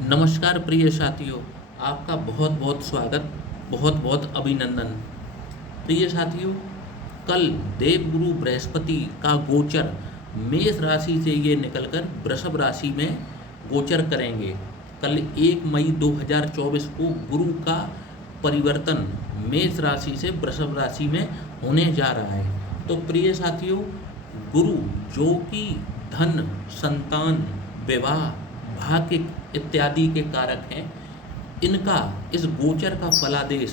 नमस्कार प्रिय साथियों, आपका बहुत बहुत स्वागत, बहुत बहुत अभिनंदन। प्रिय साथियों, कल देवगुरु बृहस्पति का गोचर मेष राशि से ये निकलकर वृषभ राशि में गोचर करेंगे। कल 1 मई 2024 को गुरु का परिवर्तन मेष राशि से वृषभ राशि में होने जा रहा है। तो प्रिय साथियों, गुरु जो कि धन, संतान, विवाह, भाग्य इत्यादि के कारक हैं, इनका इस गोचर का फलादेश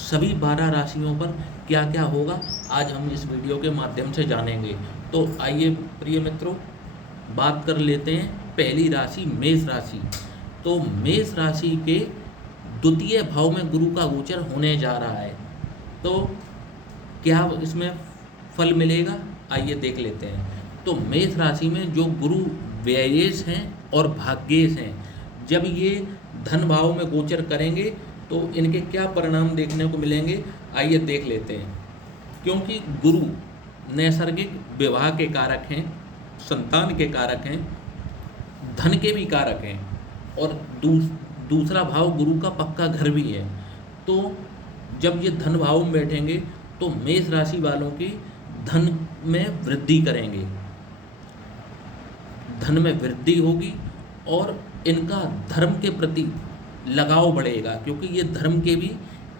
सभी 12 राशियों पर क्या क्या होगा, आज हम इस वीडियो के माध्यम से जानेंगे। तो आइए प्रिय मित्रों, बात कर लेते हैं पहली राशि मेष राशि। तो मेष राशि के द्वितीय भाव में गुरु का गोचर होने जा रहा है। तो क्या इसमें फल मिलेगा, आइए देख लेते हैं। तो मेष राशि में जो गुरु व्ययेश हैं और भाग्येश हैं, जब ये धन भाव में गोचर करेंगे तो इनके क्या परिणाम देखने को मिलेंगे, आइए देख लेते हैं। क्योंकि गुरु नैसर्गिक विवाह के कारक हैं, संतान के कारक हैं, धन के भी कारक हैं, और दूसरा भाव गुरु का पक्का घर भी है। तो जब ये धन भाव में बैठेंगे तो मेष राशि वालों की धन में वृद्धि करेंगे, धन में वृद्धि होगी और इनका धर्म के प्रति लगाव बढ़ेगा, क्योंकि ये धर्म के भी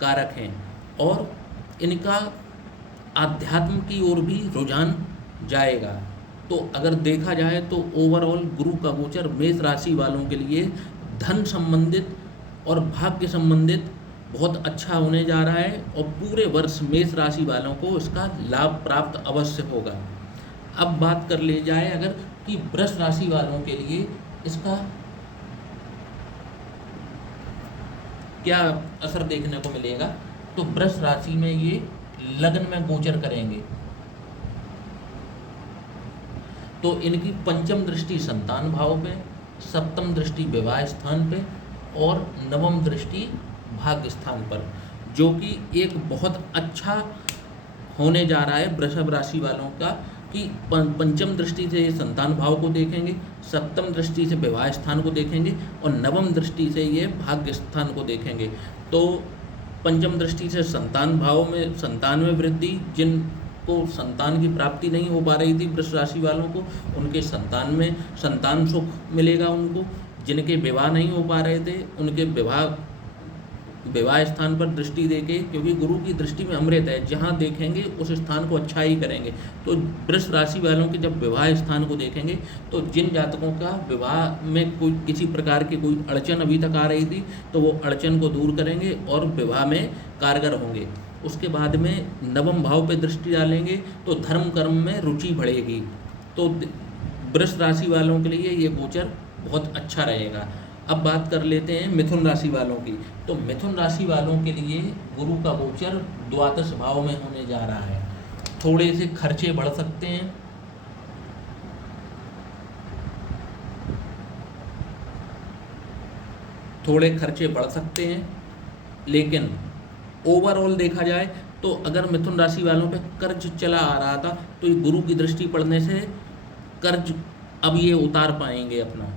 कारक हैं, और इनका आध्यात्म की ओर भी रुझान जाएगा। तो अगर देखा जाए तो ओवरऑल गुरु का गोचर मेष राशि वालों के लिए धन संबंधित और भाग्य संबंधित बहुत अच्छा होने जा रहा है, और पूरे वर्ष मेष राशि वालों को इसका लाभ प्राप्त अवश्य होगा। अब बात कर ली जाए अगर कि वृष राशि वालों के लिए इसका क्या असर देखने को मिलेगा। तो वृष राशि में ये लग्न में गोचर करेंगे, तो इनकी पंचम दृष्टि संतान भाव पे, सप्तम दृष्टि विवाह स्थान पे और नवम दृष्टि भाग्य स्थान पर, जो कि एक बहुत अच्छा होने जा रहा है वृषभ राशि वालों का, कि पंचम दृष्टि से ये संतान भाव को देखेंगे, सप्तम दृष्टि से विवाह स्थान को देखेंगे और नवम दृष्टि से ये भाग्य स्थान को देखेंगे। तो पंचम दृष्टि से संतान भाव में, संतान में वृद्धि, जिनको संतान की प्राप्ति नहीं हो पा रही थी वृष राशि वालों को, उनके संतान में संतान सुख मिलेगा उनको। जिनके विवाह नहीं हो पा रहे थे उनके विवाह स्थान पर दृष्टि देके, क्योंकि गुरु की दृष्टि में अमृत है, जहाँ देखेंगे उस स्थान को अच्छा ही करेंगे। तो वृष राशि वालों के जब विवाह स्थान को देखेंगे तो जिन जातकों का विवाह में कोई किसी प्रकार की कोई अड़चन अभी तक आ रही थी, तो वो अड़चन को दूर करेंगे और विवाह में कारगर होंगे। उसके बाद में नवम भाव पर दृष्टि डालेंगे तो धर्म कर्म में रुचि बढ़ेगी। तो वृष राशि वालों के लिए ये गोचर बहुत अच्छा रहेगा। अब बात कर लेते हैं मिथुन राशि वालों की। तो मिथुन राशि वालों के लिए गुरु का गोचर द्वादश भाव में होने जा रहा है। थोड़े से खर्चे बढ़ सकते हैं, थोड़े खर्चे बढ़ सकते हैं, लेकिन ओवरऑल देखा जाए तो अगर मिथुन राशि वालों पे कर्ज चला आ रहा था तो ये गुरु की दृष्टि पड़ने से कर्ज अब ये उतार पाएंगे अपना।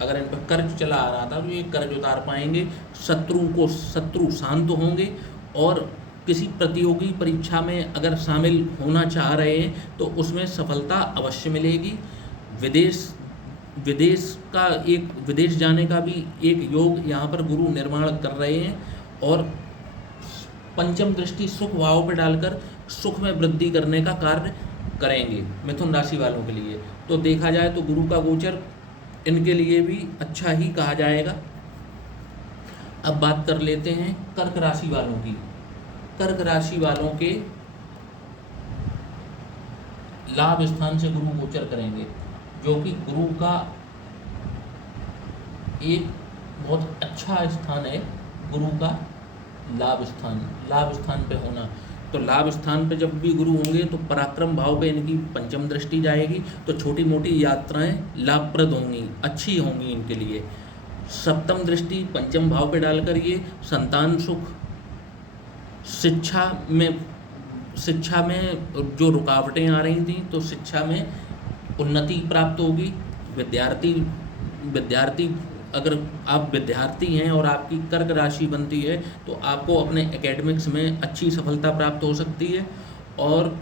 अगर इन पर कर्ज चला आ रहा था तो ये कर्ज उतार पाएंगे, शत्रु शांत होंगे, और किसी प्रतियोगी परीक्षा में अगर शामिल होना चाह रहे हैं तो उसमें सफलता अवश्य मिलेगी। विदेश जाने का भी एक योग यहाँ पर गुरु निर्माण कर रहे हैं, और पंचम दृष्टि सुख भाव पर डालकर सुख में वृद्धि करने का कार्य करेंगे मिथुन राशि वालों के लिए। तो देखा जाए तो गुरु का गोचर इनके लिए भी अच्छा ही कहा जाएगा। अब बात कर लेते हैं कर्क राशि वालों की। कर्क राशि वालों के लाभ स्थान से गुरु गोचर करेंगे, जो कि गुरु का एक बहुत अच्छा स्थान है। गुरु का लाभ स्थान पे होना, तो लाभ स्थान पे जब भी गुरु होंगे तो पराक्रम भाव पे इनकी पंचम दृष्टि जाएगी, तो छोटी मोटी यात्राएं लाभप्रद होंगी, अच्छी होंगी इनके लिए। सप्तम दृष्टि पंचम भाव पे डालकर ये संतान सुख, शिक्षा में जो रुकावटें आ रही थी तो शिक्षा में उन्नति प्राप्त होगी। विद्यार्थी अगर आप विद्यार्थी हैं और आपकी कर्क राशि बनती है तो आपको अपने एकेडमिक्स में अच्छी सफलता प्राप्त हो सकती है। और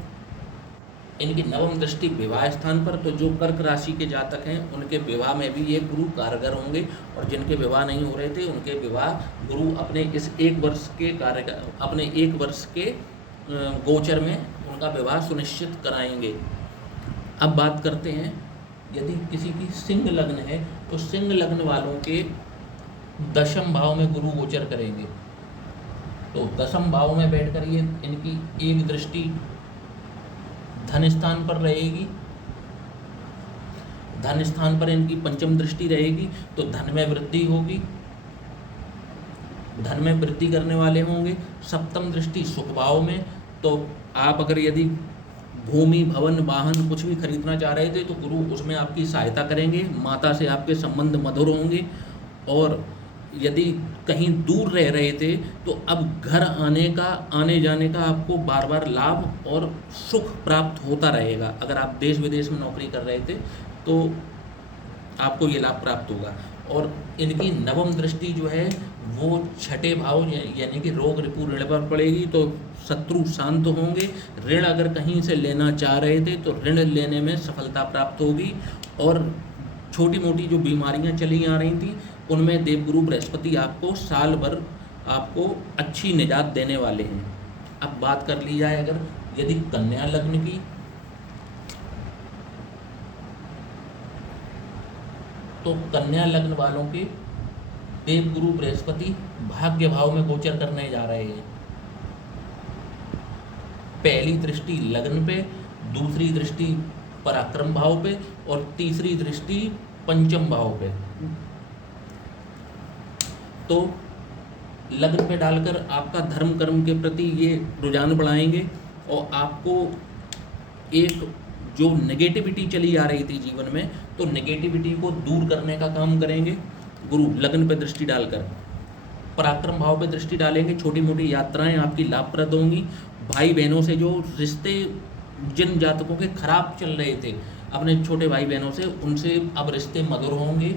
इनकी नवम दृष्टि विवाह स्थान पर, तो जो कर्क राशि के जातक हैं उनके विवाह में भी ये गुरु कारगर होंगे, और जिनके विवाह नहीं हो रहे थे उनके विवाह गुरु अपने इस 1 वर्ष के अपने 1 वर्ष के गोचर में उनका विवाह सुनिश्चित कराएंगे। अब बात करते हैं, यदि किसी की सिंह लग्न है तो सिंह लग्न वालों के 10वें भाव में गुरु गोचर करेंगे। तो 10वें भाव में बैठकर ये इनकी एक दृष्टि धन स्थान पर रहेगी, धन स्थान पर इनकी पंचम दृष्टि रहेगी, तो धन में वृद्धि होगी, धन में वृद्धि करने वाले होंगे। सप्तम दृष्टि सुख भाव में, तो आप अगर यदि भूमि भवन वाहन कुछ भी खरीदना चाह रहे थे तो गुरु उसमें आपकी सहायता करेंगे, माता से आपके संबंध मधुर होंगे। और यदि कहीं दूर रह रहे थे तो अब घर आने जाने का आपको बार बार लाभ और सुख प्राप्त होता रहेगा। अगर आप देश विदेश में नौकरी कर रहे थे तो आपको ये लाभ प्राप्त होगा। और इनकी नवम दृष्टि जो है वो 6ठे भाव यानी कि रोग रिपु ऋण पर पड़ेगी, तो शत्रु शांत होंगे। ऋण अगर कहीं से लेना चाह रहे थे तो ऋण लेने में सफलता प्राप्त होगी। और छोटी मोटी जो बीमारियां चली आ रही थी उनमें देवगुरु बृहस्पति आपको साल भर आपको अच्छी निजात देने वाले हैं। अब बात कर ली जाए अगर यदि कन्या लग्न की, तो कन्या लग्न वालों के देवगुरु बृहस्पति भाग्य भाव में गोचर करने जा रहे हैं। पहली दृष्टि लग्न पे, दूसरी दृष्टि पराक्रम भाव पे और तीसरी दृष्टि पंचम भाव पे। तो लग्न पे डालकर आपका धर्म कर्म के प्रति ये रुझान बढ़ाएंगे और आपको एक जो नेगेटिविटी चली आ रही थी जीवन में, तो नेगेटिविटी को दूर करने का काम करेंगे गुरु लग्न पे दृष्टि डालकर। पराक्रम भाव पे दृष्टि डालेंगे, छोटी मोटी यात्राएं आपकी लाभप्रद होंगी। भाई बहनों से जो रिश्ते जिन जातकों के खराब चल रहे थे अपने छोटे भाई बहनों से, उनसे अब रिश्ते मधुर होंगे।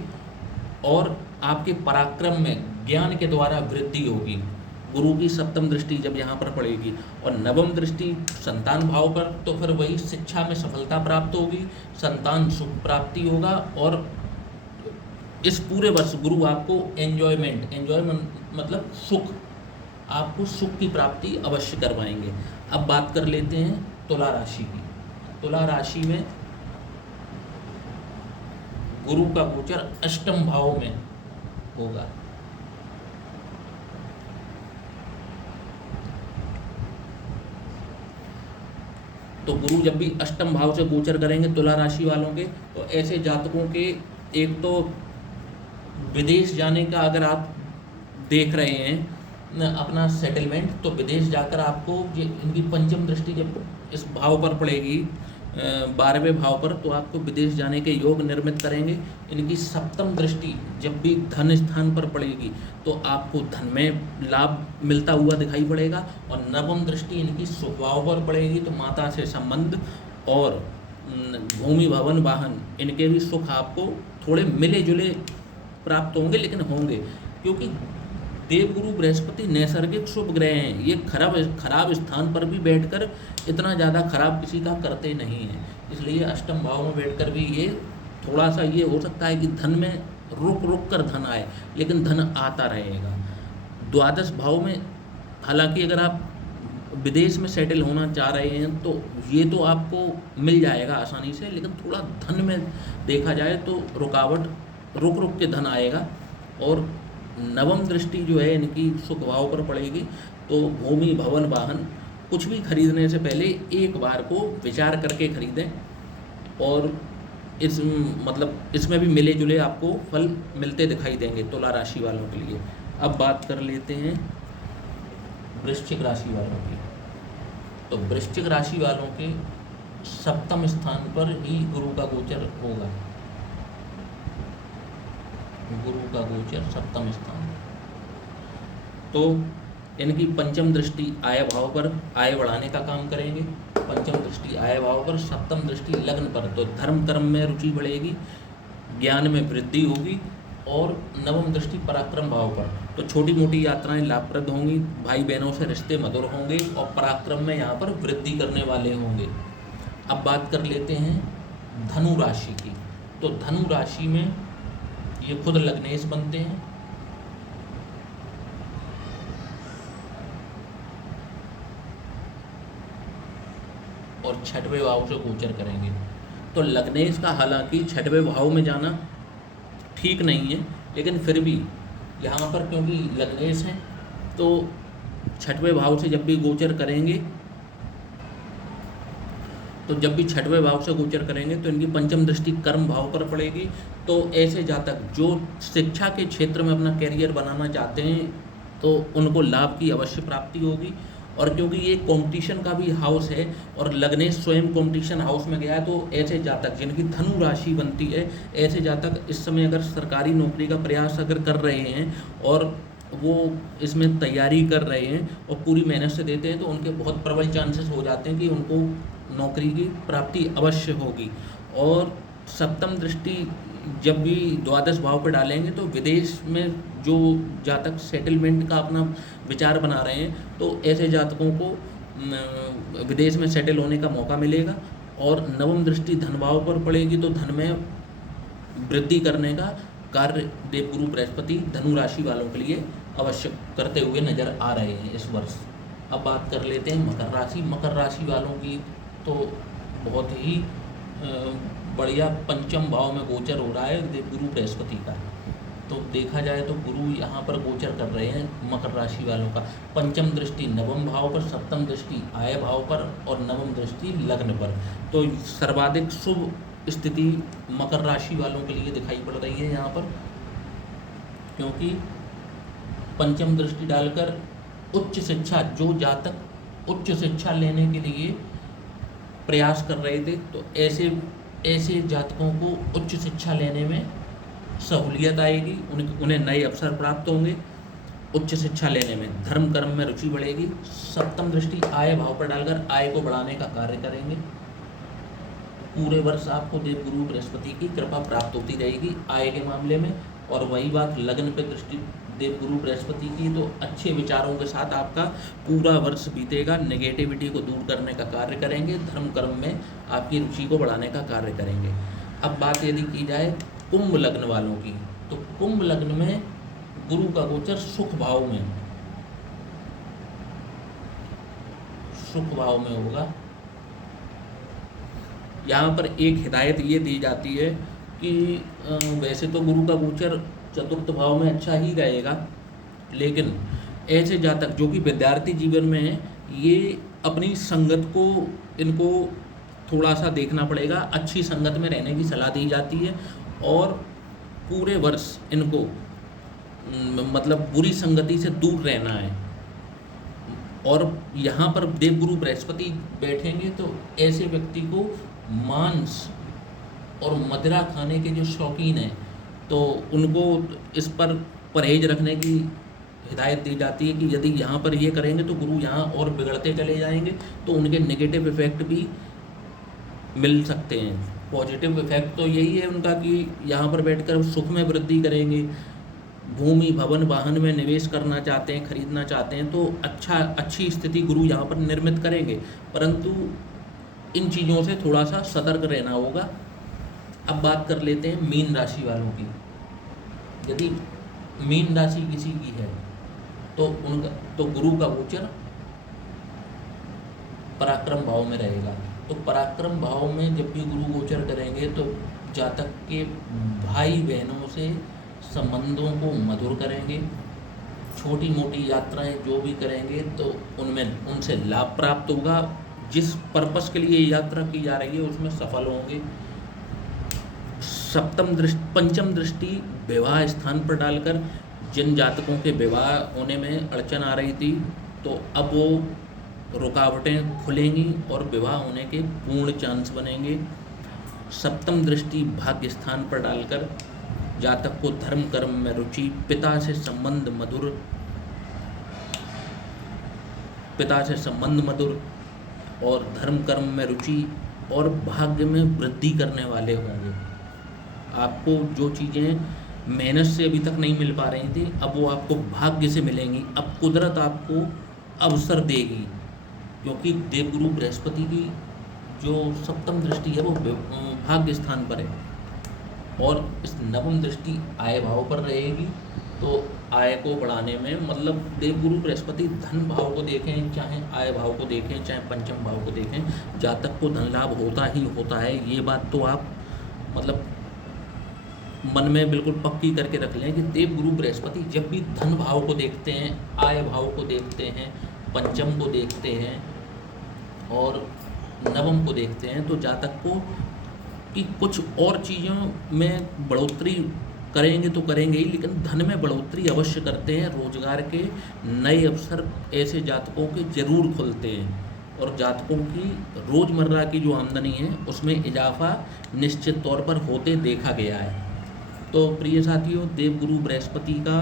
और आपके पराक्रम में ज्ञान के द्वारा वृद्धि होगी। गुरु की सप्तम दृष्टि जब यहाँ पर पड़ेगी और नवम दृष्टि संतान भाव पर, तो फिर वही शिक्षा में सफलता प्राप्त होगी, संतान सुख प्राप्ति होगा। और इस पूरे वर्ष गुरु आपको एंजॉयमेंट मतलब सुख, आपको सुख की प्राप्ति अवश्य करवाएंगे। अब बात कर लेते हैं तुला राशि की। तुला राशि में गुरु का गोचर अष्टम भाव में होगा। तो गुरु जब भी अष्टम भाव से गोचर करेंगे तुला राशि वालों के, तो ऐसे जातकों के एक तो विदेश जाने का अगर आप देख रहे हैं अपना सेटलमेंट, तो विदेश जाकर आपको ये इनकी पंचम दृष्टि जब इस भाव पर पड़ेगी 12वें भाव पर, तो आपको विदेश जाने के योग निर्मित करेंगे। इनकी सप्तम दृष्टि जब भी धन स्थान पर पड़ेगी तो आपको धन में लाभ मिलता हुआ दिखाई पड़ेगा। और नवम दृष्टि इनकी सुख भाव पर पड़ेगी, तो माता से संबंध और भूमि भवन वाहन इनके भी सुख आपको थोड़े मिले जुले प्राप्त होंगे, लेकिन होंगे, क्योंकि देवगुरु बृहस्पति नैसर्गिक शुभ ग्रह हैं। ये खराब स्थान पर भी बैठकर इतना ज़्यादा खराब किसी का करते नहीं हैं। इसलिए अष्टम भाव में बैठकर भी ये थोड़ा सा ये हो सकता है कि धन में रुक कर धन आए, लेकिन धन आता रहेगा। द्वादश भाव में हालांकि अगर आप विदेश में सेटल होना चाह रहे हैं तो ये तो आपको मिल जाएगा आसानी से, लेकिन थोड़ा धन में देखा जाए तो रुकावट, रुक के धन आएगा। और नवम दृष्टि जो है इनकी सुख भाव पर पड़ेगी, तो भूमि भवन वाहन कुछ भी खरीदने से पहले एक बार को विचार करके खरीदें। और इसमें भी मिले जुले आपको फल मिलते दिखाई देंगे तुला राशि वालों के लिए। अब बात कर लेते हैं वृश्चिक राशि वालों की। तो वृश्चिक राशि वालों के सप्तम स्थान पर ही गुरु का गोचर होगा। गुरु का गोचर सप्तम स्थान, तो इनकी पंचम दृष्टि आय भाव पर आय बढ़ाने का काम करेंगे। पंचम दृष्टि आय भाव पर, सप्तम दृष्टि लग्न पर, तो धर्म कर्म में रुचि बढ़ेगी, ज्ञान में वृद्धि होगी और नवम दृष्टि पराक्रम भाव पर, तो छोटी मोटी यात्राएं लाभप्रद होंगी, भाई बहनों से रिश्ते मधुर होंगे और पराक्रम में यहाँ पर वृद्धि करने वाले होंगे। अब बात कर लेते हैं धनु राशि की। तो धनु राशि में ये खुद लग्नेश बनते हैं और छठवें भाव से गोचर करेंगे। तो लग्नेश का हालांकि छठवें भाव में जाना ठीक नहीं है, लेकिन फिर भी यहाँ पर क्योंकि लग्नेश हैं तो छठवें भाव से जब भी गोचर करेंगे, तो जब भी छठवें भाव से गोचर करेंगे तो इनकी पंचम दृष्टि कर्म भाव पर पड़ेगी। तो ऐसे जातक जो शिक्षा के क्षेत्र में अपना कैरियर बनाना चाहते हैं तो उनको लाभ की अवश्य प्राप्ति होगी। और क्योंकि ये कंपटीशन का भी हाउस है और लग्नेश स्वयं कंपटीशन हाउस में गया है, तो ऐसे जातक जिनकी धनु राशि बनती है, ऐसे जातक इस समय अगर सरकारी नौकरी का प्रयास अगर कर रहे हैं और वो इसमें तैयारी कर रहे हैं और पूरी मेहनत से देते हैं, तो उनके बहुत प्रबल चांसेस हो जाते हैं कि उनको नौकरी की प्राप्ति अवश्य होगी। और सप्तम दृष्टि जब भी द्वादश भाव पर डालेंगे तो विदेश में जो जातक सेटलमेंट का अपना विचार बना रहे हैं, तो ऐसे जातकों को विदेश में सेटल होने का मौका मिलेगा। और नवम दृष्टि धन भाव पर पड़ेगी तो धन में वृद्धि करने का कार्य देवगुरु बृहस्पति धनु राशि वालों के लिए अवश्य करते हुए नजर आ रहे हैं इस वर्ष। अब बात कर लेते हैं मकर राशि। मकर राशि वालों की तो बहुत ही बढ़िया पंचम भाव में गोचर हो रहा है देवगुरु बृहस्पति का। तो देखा जाए तो गुरु यहाँ पर गोचर कर रहे हैं मकर राशि वालों का। पंचम दृष्टि नवम भाव पर, सप्तम दृष्टि आय भाव पर और नवम दृष्टि लग्न पर। तो सर्वाधिक शुभ स्थिति मकर राशि वालों के लिए दिखाई पड़ रही है यहाँ पर, क्योंकि पंचम दृष्टि डालकर उच्च शिक्षा, जो जातक उच्च शिक्षा लेने के लिए प्रयास कर रहे थे, तो ऐसे जातकों को उच्च शिक्षा लेने में सहूलियत आएगी, उन्हें नए अवसर प्राप्त होंगे उच्च शिक्षा लेने में। धर्म कर्म में रुचि बढ़ेगी। सप्तम दृष्टि आय भाव पर डालकर आय को बढ़ाने का कार्य करेंगे। पूरे वर्ष आपको देवगुरु बृहस्पति की कृपा प्राप्त होती रहेगी आय के मामले में। और वही बात लगन पे दृष्टि देवगुरु बृहस्पति की, तो अच्छे विचारों के साथ आपका पूरा वर्ष बीतेगा। नेगेटिविटी को दूर करने का कार्य करेंगे, धर्म कर्म में आपकी रुचि को बढ़ाने का कार्य करेंगे। अब बात यदि की जाए कुंभ लग्न वालों की, तो कुंभ लग्न में गुरु का गोचर सुख भाव में होगा। यहाँ पर एक हिदायत ये दी जाती है कि वैसे तो गुरु का गोचर चतुर्थ भाव में अच्छा ही रहेगा, लेकिन ऐसे जातक जो कि विद्यार्थी जीवन में है, ये अपनी संगत को इनको थोड़ा सा देखना पड़ेगा। अच्छी संगत में रहने की सलाह दी जाती है और पूरे वर्ष इनको मतलब बुरी संगति से दूर रहना है। और यहाँ पर देवगुरु बृहस्पति बैठेंगे तो ऐसे व्यक्ति को मांस और मदिरा खाने के जो शौकीन हैं, तो उनको इस पर परहेज रखने की हिदायत दी जाती है कि यदि यहाँ पर ये करेंगे तो गुरु यहाँ और बिगड़ते चले जाएंगे, तो उनके नेगेटिव इफेक्ट भी मिल सकते हैं। पॉजिटिव इफेक्ट तो यही है उनका कि यहाँ पर बैठकर सुख में वृद्धि करेंगे। भूमि भवन वाहन में निवेश करना चाहते हैं, खरीदना चाहते हैं, तो अच्छी स्थिति गुरु यहाँ पर निर्मित करेंगे, परंतु इन चीज़ों से थोड़ा सा सतर्क रहना होगा। अब बात कर लेते हैं मीन राशि वालों की। यदि मीन राशि किसी की है तो गुरु का गोचर पराक्रम भाव में रहेगा। तो पराक्रम भाव में जब भी गुरु गोचर करेंगे तो जातक के भाई बहनों से संबंधों को मधुर करेंगे। छोटी मोटी यात्राएं जो भी करेंगे तो उनमें उनसे लाभ प्राप्त होगा। जिस पर्पस के लिए यात्रा की जा रही है उसमें सफल होंगे। पंचम दृष्टि विवाह स्थान पर डालकर जिन जातकों के विवाह होने में अड़चन आ रही थी, तो अब वो रुकावटें खुलेंगी और विवाह होने के पूर्ण चांस बनेंगे। सप्तम दृष्टि भाग्य स्थान पर डालकर जातक को धर्म कर्म में रुचि, पिता से संबंध मधुर और धर्म कर्म में रुचि और भाग्य में वृद्धि करने वाले होंगे। आपको जो चीज़ें मेहनत से अभी तक नहीं मिल पा रही थी, अब वो आपको भाग्य से मिलेंगी। अब कुदरत आपको अवसर देगी, क्योंकि देवगुरु बृहस्पति की जो सप्तम दृष्टि है वो भाग्य स्थान पर है, और इस नवम दृष्टि आय भाव पर रहेगी। तो आय को बढ़ाने में, मतलब देवगुरु बृहस्पति धन भाव को देखें, चाहे आय भाव को देखें, चाहे पंचम भाव को देखें, जातक को धन लाभ होता ही होता है। ये बात तो आप मतलब मन में बिल्कुल पक्की करके रख लें कि देवगुरु बृहस्पति जब भी धन भाव को देखते हैं, आय भाव को देखते हैं, पंचम को देखते हैं और नवम को देखते हैं, तो जातक को कि कुछ और चीज़ों में बढ़ोतरी करेंगे तो करेंगे ही, लेकिन धन में बढ़ोतरी अवश्य करते हैं। रोजगार के नए अवसर ऐसे जातकों के जरूर खुलते हैं, और जातकों की रोज़मर्रा की जो आमदनी है उसमें इजाफा निश्चित तौर पर होते देखा गया है। तो प्रिय साथियों, देवगुरु बृहस्पति का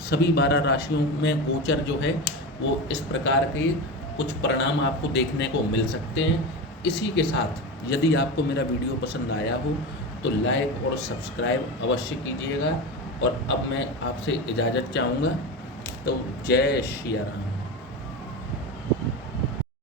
सभी 12 राशियों में गोचर जो है वो इस प्रकार के कुछ परिणाम आपको देखने को मिल सकते हैं। इसी के साथ यदि आपको मेरा वीडियो पसंद आया हो तो लाइक और सब्सक्राइब अवश्य कीजिएगा। और अब मैं आपसे इजाज़त चाहूँगा, तो जय श्री राम।